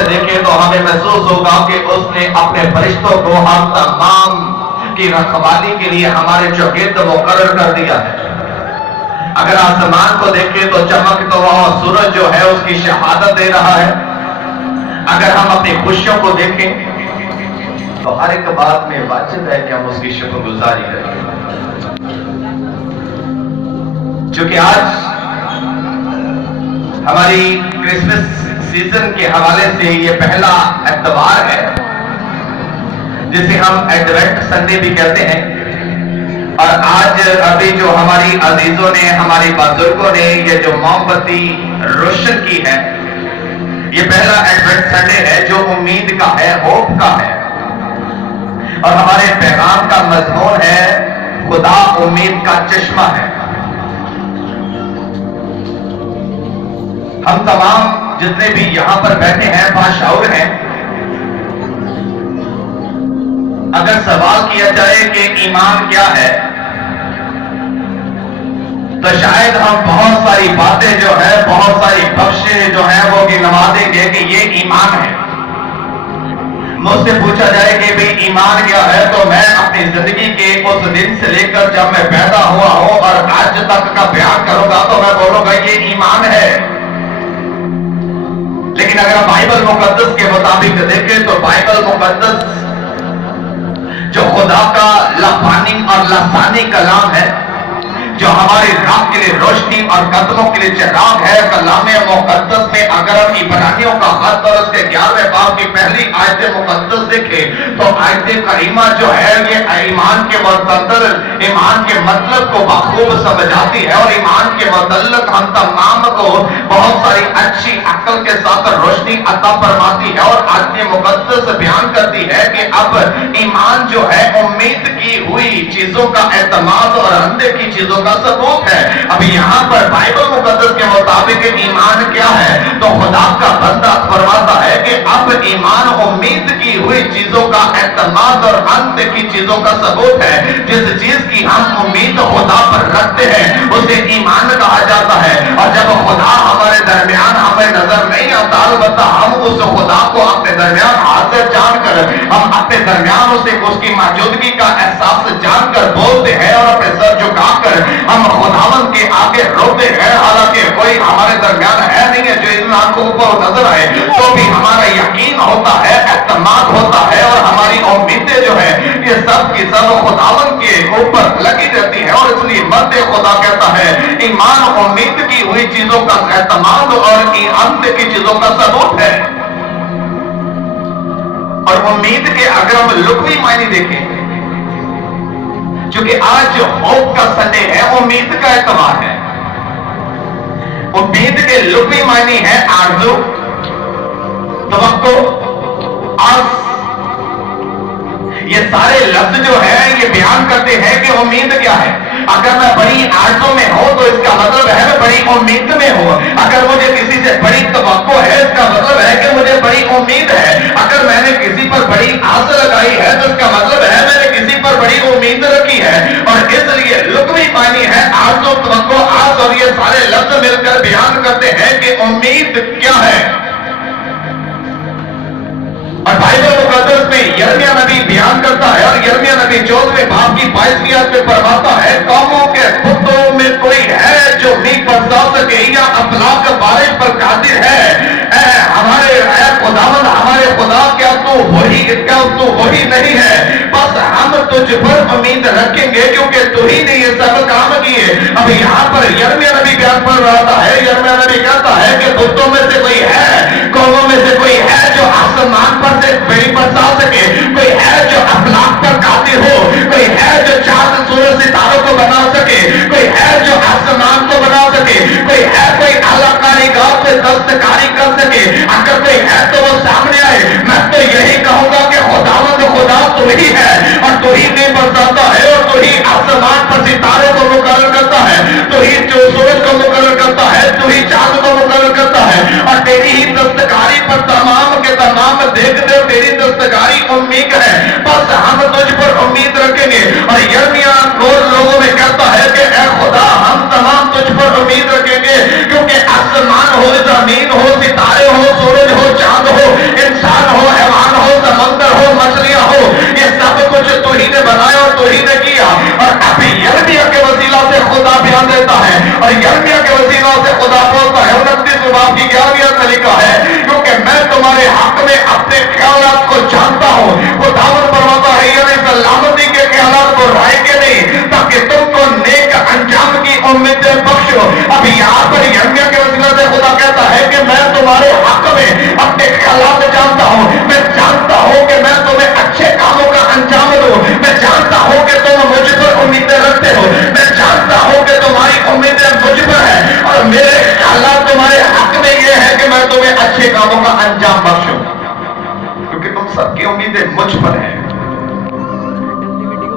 से देखें तो हमें महसूस होगा कि उसने अपने फरिश्तों को हम तमाम की रखवाली के लिए हमारे चौगिर्द मुकर्रर कर दिया है। अगर आसमान को देखें तो चमकता हुआ सूरज जो है उसकी शहादत दे रहा है। अगर हम अपनी खुशियों को देखें तो हर एक बात में वाजिब है कि हम उसकी शुक्रगुजारी करें। चूंकि आज हमारी क्रिसमस सीजन के हवाले से ये पहला एतवार है जिसे हम एडवेंट संडे भी कहते हैं, और आज अभी जो हमारी अजीजों ने, हमारी बुजुर्गों ने ये जो मोमबत्ती रोशन की है, ये पहला एडवेंट संडे है जो उम्मीद का है, होप का है। और हमारे पैगाम का मजमून है खुदा उम्मीद का चश्मा है। हम तमाम जितने भी यहां पर बैठे हैं बाशऊर हैं। अगर सवाल किया जाए कि ईमान क्या है तो शायद हम बहुत सारी बातें जो है, बहुत सारी बख्शें जो है वो गिनवा देंगे कि ये ईमान है। मुझसे पूछा जाए कि भाई ईमान क्या है तो मैं अपनी जिंदगी के उस दिन से लेकर जब मैं पैदा हुआ हूं और आज तक का बयान करूंगा तो मैं बोलूंगा ये ईमान है। लेकिन अगर हम बाइबल मुकद्दस के मुताबिक देखें तो बाइबल मुकद्दस जो खुदा का लाफानी और लासानी कलाम है, जो हमारे राह के लिए रोशनी और कदमों के लिए चिराग है, कलाम मुकद्दस में अगर हम इब्रानियों का खत और उसके 11वें बाब की पहली आयत मुकद्दस देखें तो आयत करीमा जो है ये ईमान के मुतल्लिक़, ईमान के मतलब को बखूब समझाती है। और ईमान के मुतल्लिक़ हम तमाम को बहुत सारी अच्छी अक्ल के साथ रोशनी अता फरमाती है। और आयत मुकद्दस बयान करती है कि अब ईमान जो है उम्मीद की हुई चीजों का एतमाद और अंधे की चीजों का सबूत है। अभी यहाँ पर बाइबल मुकद्दस के मुताबिक ईमान क्या है तो खुदा का बंदा फरमाता है कि अब ईमान उम्मीद की हुई चीजों का एतमाद और अंत की चीजों का सबूत है। जिस चीज की हम उम्मीद खुदा पर रखते हैं उसे ईमान कहा जाता है। और जब खुदा हमारे दरमियान हमें नजर नहीं आता, अलबत्ता हम उस खुदा को अपने दरमियान हाजिर जानकर, हम अपने दरमियान उसे उसकी मौजूदगी का एहसास जानकर बोलते हैं और अपने सर झुकाकर हम खुदावन के आगे रोते हैं। हालांकि कोई हमारे दरमियान है नहीं है जो इन आंखों पर नजर आए, तो भी हमारा यकीन होता है, एतमाद होता है और हमारी उम्मीदें जो है ये सब की सब खुदावन के ऊपर लगी रहती है। और इसलिए मर्द खुदा कहता है ईमान उम्मीद की हुई चीजों का एतमाद और अंत की चीजों का सबूत है। और उम्मीद के अगर हम लुग़वी मायने देखें, क्योंकि आज जो होप का संडे है उम्मीद का एतवार है। उम्मीद के लुग़वी मायने है आरज़ू, तवक्को, आस। ये सारे लफ्ज जो है ये बयान करते हैं कि उम्मीद क्या है। अगर मैं बड़ी आरज़ू में हूं तो इसका मतलब है मैं बड़ी उम्मीद में हूं। अगर मुझे किसी से बड़ी तवक्को है इसका मतलब है कि मुझे बड़ी उम्मीद है। अगर मैंने किसी पर बड़ी आस लगाई है तो इसका मतलब है मैंने किसी पर बड़ी उम्मीद रखी है। और इसलिए लुग़वी मानी है आरज़ू, तवक्को, आस, और ये सारे लफ्ज मिलकर बयान करते हैं कि उम्मीद क्या है। और बाइबल मुकद्दस में यिर्मयाह नबी बयान करता है, और यिर्मयाह नबी 14वें बाब की 22वीं आयत में फरमाता है कौमों के पुत्रों में कोई है जो मींह बरसा सके या अफलाक बारिश पर कादिर है। हमारे खुदावंद, हमारे खुदा, क्या तू वही नहीं है। बस हम तुझ पर उम्मीद रखेंगे क्योंकि तू ही ने ये सब काम किए। अब यहाँ पर यिर्मयाह नबी बयान कर रहा है, यिर्मयाह नबी कहता है कि पुत्रों में से कोई है, कौमों में से कोई है जो आसमान पर से बेड़ी बरसा सके, कोई है जो अफलाक पर कादिर हो, कोई है जो चांद सूरज सितारों को बना सके, कोई है जो आसमान को बना सके, कोई है कोई आला कारीगर से दस्तकारी कर सके। अगर कोई है तो वो सामने आए। मैं तो यही कहूंगा कि खुदावंद खुदा तू ही है, और तू ही ने बरसाता है, और तू ही आसमान पर सितारों को मुकर्रर करता है, तू ही जो सूरज को मुकर्रर करता है, तू ही चांद को मुकर्रर करता है। और तेरी ही दस्तकारी पर तमाम के तमाम देखते तेरी दस्तकारी उम्मीद है। बस हम तुझ पर उम्मीद रखेंगे। और यिर्मयाह को लोगों में कहता है कि ऐ खुदा हम तमाम तुझ पर उम्मीद रखेंगे, क्योंकि आसमान हो, जमीन हो, सितारे हो, सूरज हो, चांद हो, अपने ख्यालात को जानता हूं। वो दावत फरमाता है यानी सलामती के ख्यालात को राय के नहीं, ताकि तुमको नेक अंजाम की उम्मीद बख्शो। अभी यहाँ पर यर्मिया के वसीले से खुदा कहता है कि मैं तुम्हारे हक में अपने ख्यालात जानता हूं। मैं जानता हूं कि मैं तुम्हें अच्छे कामों का अंजाम दूं। मैं जानता हूं कि तुम मुझ पर उम्मीदें रखते हो। मैं जानता हूं कि तुम्हारी उम्मीदें मुझ पर है और मेरे ख्यालात तुम्हारे हक में ये है कि मैं तुम्हें अच्छे कामों का अंजाम बख्शूं, क्योंकि तुम सबकी उम्मीदें मुझ पर है।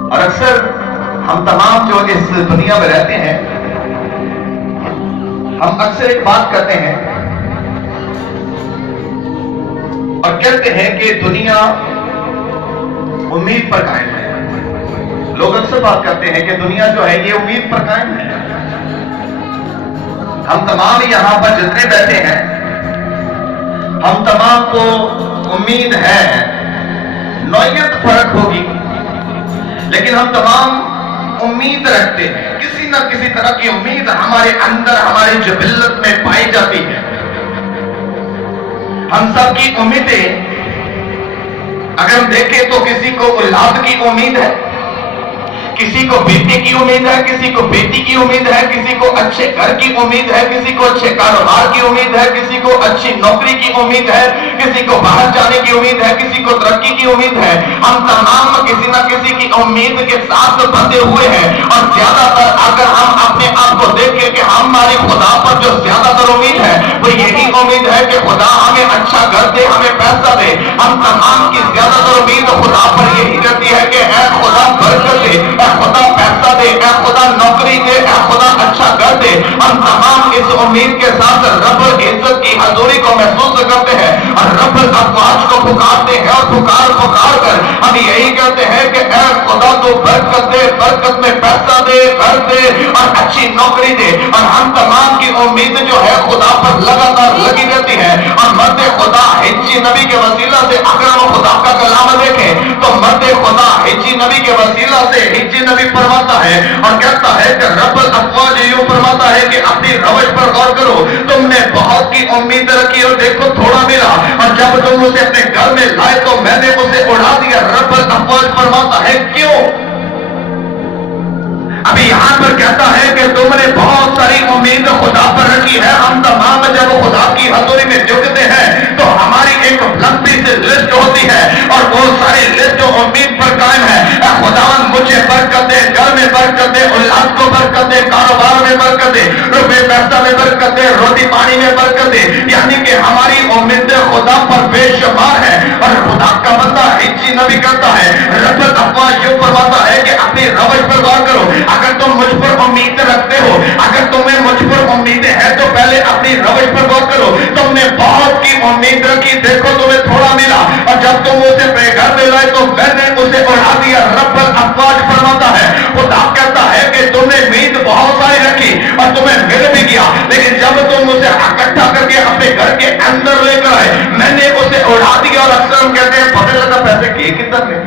और अक्सर हम तमाम जो इस दुनिया में रहते हैं, हम अक्सर एक बात करते हैं और कहते हैं कि दुनिया उम्मीद पर कायम है। लोग अक्सर बात करते हैं कि दुनिया जो है ये उम्मीद पर कायम है। हम तमाम यहां पर जितने बैठे हैं, हम तमाम को उम्मीद है, नौयत फर्क होगी, लेकिन हम तमाम उम्मीद रखते हैं। किसी न किसी तरह की उम्मीद हमारे अंदर, हमारी जबिल्लत में पाई जाती है। हम सबकी उम्मीदें अगर हम देखें तो किसी को औलाद की उम्मीद है, किसी को बेटे की उम्मीद है, किसी को बेटी की उम्मीद है, किसी को अच्छे घर की उम्मीद है, किसी को अच्छे कारोबार की उम्मीद है, किसी को अच्छी नौकरी की उम्मीद है, किसी को बाहर जाने की उम्मीद है, किसी को तरक्की की उम्मीद है। हम तमाम किसी न किसी की उम्मीद के साथ बंधे हुए हैं। और ज्यादातर अगर हम अपने आप को देखें कि हमारी खुदा पर जो ज्यादातर उम्मीद है वो यही उम्मीद है कि खुदा हमें अच्छा घर दे, हमें पैसा दे। हम तमाम की ज्यादातर उम्मीद खुदा पर यही रहती है कि ऐ खुदा बरकत दे, खुदा पैसा दे, खुदा नौकरी दे, खुदा अच्छा कर दे। हम तमाम इस उम्मीद के साथ रब्बुल इज्जत की हजूरी को महसूस करते हैं और रब्बुल अफवाज को पुकारते हैं और पुकार कर हम यही कहते हैं कि ऐ खुदा तो बरकत दे, बरकत में पैसा दे, घर दे और अच्छी नौकरी दे। और हम तमाम की उम्मीद जो है खुदा पर लगातार लगी रहती है। और मर्द खुदा हिज्जी नबी के वसीला से अगर हम खुदा का कलाम देखें तो मर्द खुदा हिज्जी नबी के वसीला से हिज्जी नबी फरमाता है और कहता है कि रब्बुल अफवाज यूं फरमाता है कि अपनी रवश पर गौर करो। तुमने बहुत की उम्मीद रखी और देखो थोड़ा मिला, और जब तुम उसे अपने घर में लाए तो मैंने उसे उड़ा दिया। रब्बुल अफवाज फरमाता है क्यों? अभी यहां पर कहता है कि तुमने बहुत सारी उम्मीद खुदा पर रखी है। हम तमाम जब खुदा की हजूरी में झुकते हैं तो हमारी एक लंबी सी लिस्ट होती है और वो सारी लिस्ट जो उम्मीद पर कायम है। खुदावन मुझे बरकत दे, घर में बरकत दे, औलाद को बरकत दे, कारोबार में बरकत दे, रुपए पैसा में बरकत दे, रोटी पानी में बरकत दे। यानी कि हमारी उम्मीदें खुदा पर बेशुमार है। और खुदा का बंदा हिज्जी नबी कहता है, रब्बुल अफवाज यूं फरमाता है कि अपनी रवश पर गौर करो। अगर तुम मुझ पर उम्मीद रखते हो, अगर तुम्हें मुझ पर उम्मीदें हैं तो पहले अपनी रवश पर गौर करो। तुमने बहुत की उम्मीद रखी, देखो तुम्हें थोड़ा मिला, और जब तुम उसे अपने घर में लाए तो मैंने उसे उड़ा दिया। रब्बुल अफवाज फरमाता है, खुदा कहता है कि तुमने उम्मीद बहुत सारी रखी और तुम्हें मिल भी गया, लेकिन जब तुम उसे इकट्ठा करके अपने घर के अंदर लेकर आए मैंने उसे उड़ा दिया। और अक्सर हम कहते हैं पता लगा पैसे के किधर में,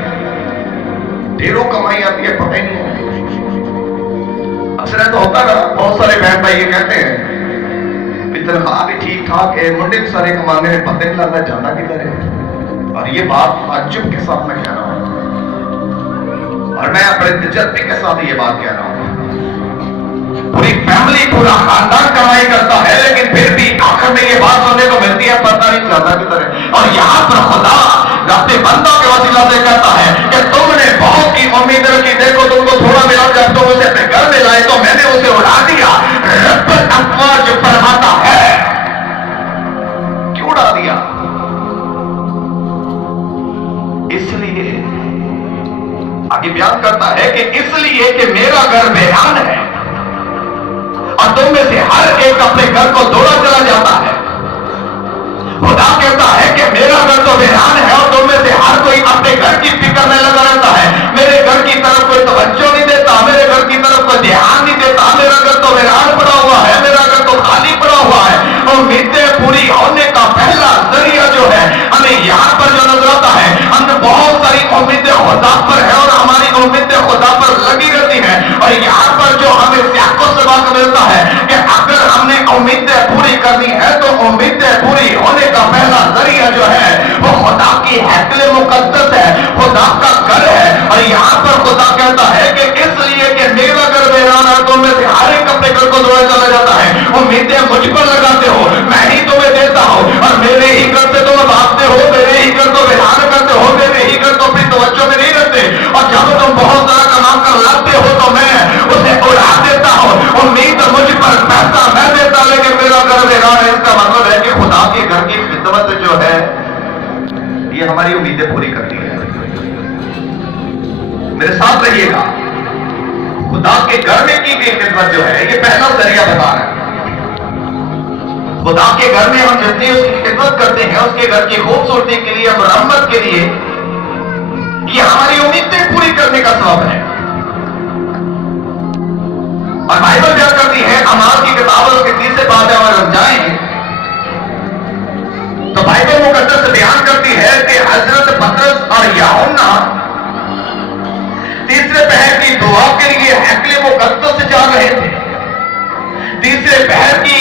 ढेरों कमाई आती है पता ही नहीं है। अक्सर तो होता ना, बहुत सारे बहन भाई ये कहते हैं तनख्वाह भी ठीक ठाक है, मुंडे भी सारे कमाने में पता नहीं लगता जाना किधर है। और ये बात ताज्जुब के साथ मैं कह रहा हूं और मैं अपने तजर्बे के साथ ये बात कह रहा हूं। पूरी फैमिली, पूरा खानदान कमाई करता है, लेकिन फिर भी आखिर में ये बात सुनने को मिलती है पता नहीं चलता किधर है। और यहां पर खुदा अपने बंदों के वसीला से कहता है कि तुमने बहुत की उम्मीद रखी, देखो तुमको थोड़ा मिला, जब तुम उसे अपने घर में लाए तो मैंने उसे उड़ा दिया। रब्बुल अफवाज फरमाता है क्यों उड़ा दिया? इसलिए आगे बयान करता है कि इसलिए कि मेरा घर वीरान है और तुम में से हर एक अपने घर को दौड़ा चला जाता है। खुदा कहता है कि मेरा घर तो वीरान है और तुम में से हर कोई अपने घर की फिक्र में लगा रहता है। मेरे घर की तरफ कोई तवज्जो नहीं देता, मेरे घर की तरफ कोई ध्यान नहीं देता। मेरा घर तो वीरान पड़ा हुआ है, मेरा घर तो खाली पड़ा हुआ है। उम्मीदें पूरी होने का पहला जरिया जो है हमें यहाँ पर जो नजर आता है, हमने बहुत सारी उम्मीदें खुदा पर है और हमारी उम्मीदें खुदा पर लगी रहती है। और यहाँ पर जो हमें सियाको सबक मिलता है कि अगर हमने उम्मीदें पूरी करनी है तो उम्मीदें पूरी होने का पहला जरिया जो है उम्मीदें मुझ पर लगाते हो, मैं ही तुम्हें देता हूं और मेरे ही घर से तुम भागते हो, मेरे ही घर को विधान करते हो, मेरे ही घर को अपनी तवज्जो में नहीं रखते। और जब तुम बहुत सारा कमा कर लाते हो तो मैं उसे उड़ा देता हूं। उम्मीद मुझ पर, पैसा मैं देता लेकिन मेरा घर वेरान है। इसका मतलब है कि खुदा के घर की खिदमत जो है ये हमारी उम्मीदें पूरी करती है। मेरे साथ रहिएगा, खुदा के घर में की गई खिदमत जो है ये पहला जरिया बता रहा है। खुदा के घर में हम जितनी उसकी खिदमत करते हैं, उसके घर की खूबसूरती के लिए, मरम्मत के लिए, ये हमारी उम्मीदें पूरी करने का सबब है। और बाइबल क्या करती है, अमाल की किताब उसके 30 बात अगर हम जाएं तो बाइबल मुकद्दस बयान करती है कि हजरत पतरस और यूहन्ना तीसरे पहर की दुआ के लिए हैकले मुकद्दस से जा रहे थे। तीसरे पहर की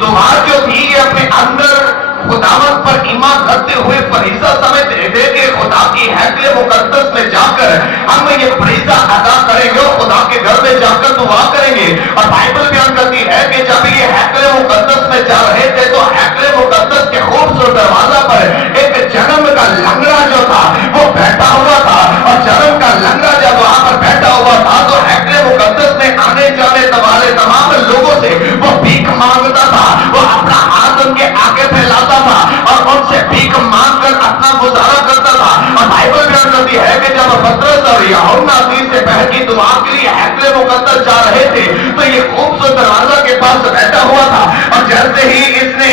दुआ जो थी ये अपने अंदर खुदावंद पर ईमान रखते हुए फरीजा समझते थे कि खुदा की हैकले मुकद्दस में जाकर हम ये फरीजा अदा करेंगे और खुदा के घर में जाकर दुआ करेंगे। और बाइबल बयान करती है कि जब ये हैकले मुकद्दस में जा रहे थे तो हैकले मुकद्दस के खूबसूरत दरवाजा पर एक जन्म का लंगड़ा जो था वो बैठा हुआ था। और जन्म का लंगड़ा जब वहां पर बैठा हुआ था तो हैकले मुकद्दस में आने जाने वाले तमाम लोगों से वो भीख मांगता था, वो अपना हाथ उनके आगे फैलाता था और उनसे भीख मांगकर अपना गुजारा करता था। और बाइबल बयान करती है कि जब पतरस और यूहन्ना तीसरे पहर की दुआ के लिए हैकले मुकद्दस जा रहे थे तो ये खूबसूरत दरवाजा के पास बैठा हुआ था। और जैसे ही इसने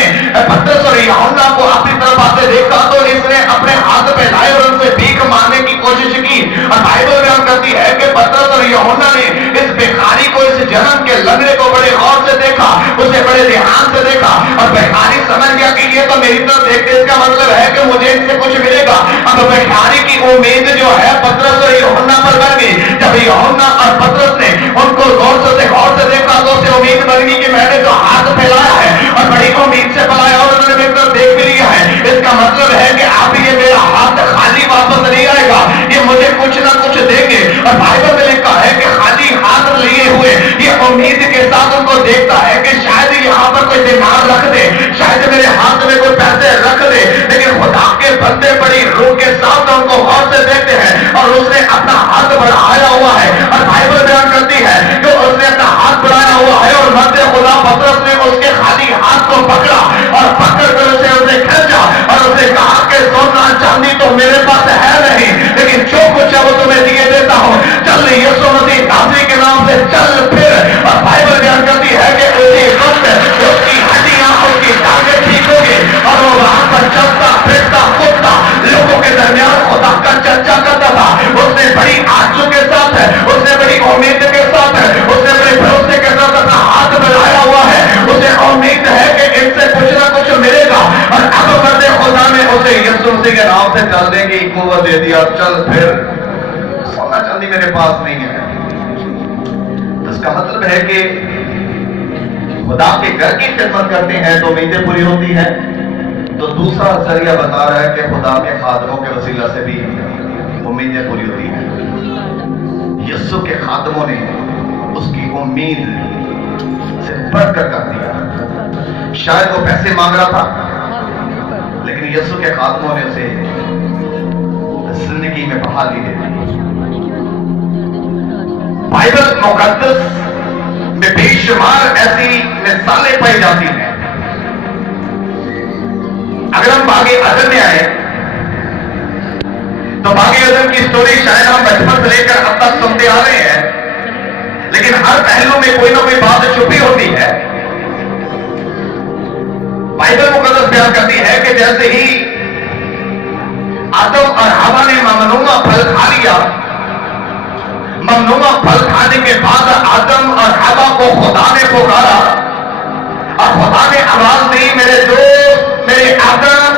पतरस और यूहन्ना को अपनी तरफ आते देखा तो इसने अपने हाथ फैलाए और उनसे भीख मांगने की कोशिश की। और बाइबल बयान करती है कि पतरस और यूहन्ना ने इस भिखारी को, इस जन्म के लंगड़े को बड़े गौर से देखा, उसे बड़े ध्यान से देखा। और भिखारी समझ गया कि ये तो मेरी तरफ देखते, इसका मतलब है कि मुझे इनसे कुछ मिलेगा। अब भिखारी की उम्मीद जो है पतरस और यूहन्ना पर बन गई। जब यूहन्ना और पतरस ने उनको गौर से देखा तो उसे उम्मीद बन गई कि मैंने जो हाथ फैलाया है और बड़ी उम्मीद से फैलाया और उन्होंने मेरी तरफ देख भी लिया है, इसका मतलब है कि आप ये मेरा हाथ खाली वापस नहीं आएगा, ये मुझे कुछ ना कुछ देंगे। और बाइबल में लिखा है कि खाली हाथ लिए हुए ये उम्मीद के साथ उनको देखता है कि शायद यहाँ पर कोई दिमाग रख दे, शायद मेरे हाथ में कोई पैसे रख दे। लेकिन खुदा के बंदे बड़ी रूह के साथ उनको गौर से देखते हैं और उसने अपना हाथ बढ़ाया हुआ है। और बाइबल बयान करती है कि उसने अपना हाथ बढ़ाया हुआ है और मध्य खुदा पतरस ने उसके खाली हाथ को पकड़ा और पकड़ कर उसे खींचा और उसने कहा कि सोना चांदी तो मेरे पास है नहीं, लेकिन जो कुछ है वो तुम्हें दिए देता हूं, चल यीशु मसीह नासरी के नाम से चल फिर। और बाइबल बयान करती है कि उसी वक्त उसकी हड्डियां, उसकी टांगें ठीक हो गई और वो वहां पर चलता फिरता कूदता लोगों के दरमियान खुदा का चर्चा करता था। उसने बड़ी आंसू के साथ, उसने बड़ी उम्मीद के साथ, उसने बड़े भरोसे के साथ अपना हाथ बढ़ाया हुआ है। उसे उम्मीद है कि इनसे कुछ ना कुछ मिलेगा। और अब बंदे खुदा ने उसे यीशु मसीह के नाम से चलने की कुव्वत दे दिया, चल फिर, सोना चांदी मेरे पास नहीं है। तो इसका मतलब है कि खुदा के घर की खिदमत करते हैं तो उम्मीदें पूरी होती हैं। तो दूसरा जरिया बता रहा है कि खुदा के खादमों के वसीला से भी उम्मीदें पूरी होती हैं। यीशु के खादमों ने उसकी उम्मीद से बढ़कर कर दिया। शायद वो पैसे मांग रहा था, लेकिन यीशु के खादमों ने उसे जिंदगी में बहाली दे दी। बाइबल मुकद्दस में बेशुमार ऐसी मिसालें पाई जाती हैं। अगर हम बागे अदन में आए तो बागे अदन की स्टोरी शायद हम बचपन से लेकर अब तक सुनते आ रहे हैं, लेकिन हर पहलू में कोई ना कोई बात छुपी होती है। बाइबल मुकद्दस बयान करती है कि जैसे ही आदम और हवा ने ममनूआ फल खा लिया, ममनूआ फल खाने के बाद आदम और हवा को खुदा ने पुकारा और खुदा ने आवाज दी, मेरे दोस्त, मेरे आदम,